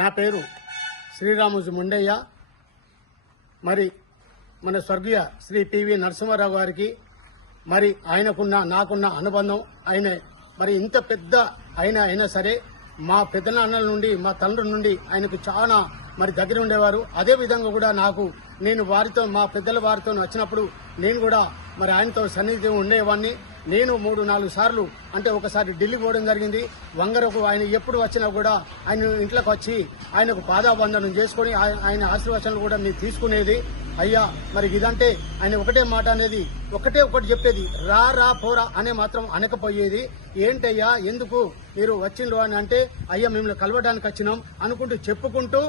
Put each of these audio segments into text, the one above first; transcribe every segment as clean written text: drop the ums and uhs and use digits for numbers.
నా పేరు శ్రీరాముజు ముండయ్య. మరి మన స్వర్గీయ శ్రీ పివి నరసింహారావు గారికి మరి నాకున్న అనుబంధం ఆయన మరి ఇంత పెద్ద అయినా సరే మా పెద్దనాన్నల నుండి మా తండ్రి నుండి ఆయనకు చాలా మరి దగ్గర ఉండేవారు. అదే విధంగా కూడా నేను వారితో మా పెద్దల వారితో వచ్చినప్పుడు నేను కూడా మరి ఆయనతో సన్నిధి ఉండేవాడిని. నేను 3-4 సార్లు అంటే ఒకసారి ఢిల్లీ పోవడం జరిగింది. వంగరకు ఆయన ఎప్పుడు వచ్చినా కూడా ఆయన ఇంట్లోకి వచ్చి ఆయనకు పాదాబంధనం చేసుకుని ఆయన ఆశీర్వచనాలు కూడా నేను తీసుకునేది. అయ్యా మరి ఇదంటే ఆయన ఒకటే మాట అనేది ఒకటి చెప్పేది, రా పోరా అనే మాత్రం అనకపోయేది. ఏంటయ్యా ఎందుకు మీరు వచ్చిండ్రు అని అంటే, అయ్యా మిమ్మల్ని కలవడానికి వచ్చినాం అనుకుంటూ చెప్పుకుంటూ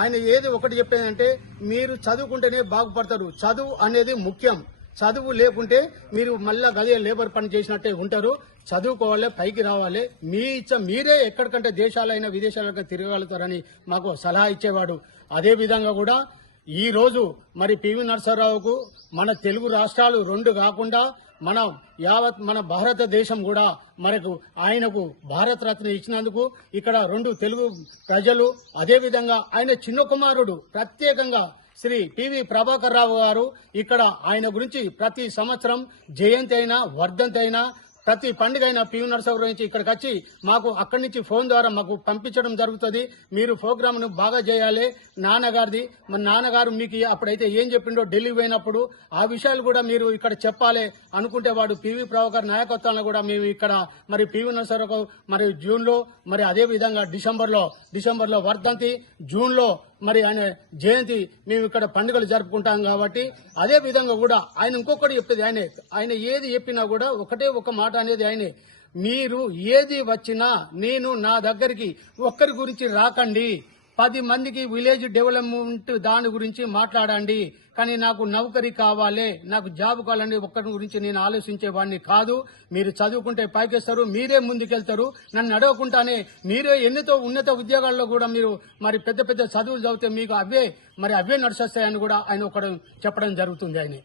ఆయన ఏది ఒకటి చెప్పేదంటే, మీరు చదువుకుంటేనే బాగుపడతారు, చదువు అనేది ముఖ్యం, చదువు లేకుంటే మీరు మళ్ళా గదే లేబర్ పని చేసినట్టే ఉంటారు, చదువుకోవాలి, పైకి రావాలి, మీరే ఎక్కడికంటే దేశాలైనా విదేశాలైనా తిరగలుగుతారని మాకు సలహా ఇచ్చేవాడు. అదే విధంగా కూడా ఈ రోజు మరి పివి నరసింహారావుకు మన తెలుగు రాష్ట్రాలు 2 కాకుండా మన భారతదేశం కూడా ఆయనకు భారత రత్న ఇచ్చినందుకు ఇక్కడ 2 తెలుగు ప్రజలు, అదే విధంగా ఆయన చిన్న కుమారుడు ప్రత్యేకంగా శ్రీ పివి ప్రభాకర్ రావు గారు ఇక్కడ ఆయన గురించి ప్రతి సంవత్సరం జయంతి అయినా వర్ధంతి అయినా ప్రతి పండుగ అయినా పివి నరసింహారావు నుంచి ఇక్కడికి వచ్చి మాకు అక్కడి నుంచి ఫోన్ ద్వారా మాకు పంపించడం జరుగుతుంది. మీరు ప్రోగ్రామ్ ను బాగా చేయాలి నాన్నగారిది, మన నాన్నగారు మీకు అప్పుడైతే ఏం చెప్పిండో ఢిల్లీ పోయినప్పుడు ఆ విషయాలు కూడా మీరు ఇక్కడ చెప్పాలి అనుకుంటే వాడు పివి ప్రభాకర్ నాయకత్వంలో కూడా మేము ఇక్కడ మరి పివి నరసింహారావు మరి జూన్లో మరి అదే విధంగా డిసెంబర్లో వర్ధంతి, జూన్లో మరి ఆయన జయంతి మేము ఇక్కడ పండుగలు జరుపుకుంటాం. కాబట్టి అదే విధంగా కూడా ఆయన ఇంకొకటి చెప్పేది, ఆయన ఏది చెప్పినా కూడా ఒక మాట అనేది ఆయనే, మీరు ఏది వచ్చినా నా దగ్గరికి ఒక్కరి గురించి రాకండి, 10 మందికి విలేజ్ డెవలప్మెంట్ దాని గురించి మాట్లాడండి, కానీ నాకు నౌకరీ కావాలి, నాకు జాబ్ కావాలని ఒక్కరి గురించి నేను ఆలోచించేవాడిని కాదు. మీరు చదువుకుంటే పైకేస్తారు, మీరే ముందుకెళ్తారు, నన్ను అడగకుండానే మీరే ఎన్నితో ఉన్నత ఉద్యోగాల్లో కూడా మీరు మరి పెద్ద చదువులు చదివితే మీకు అవే నడిచొస్తాయని కూడా ఆయన ఒకడు చెప్పడం జరుగుతుంది. ఆయన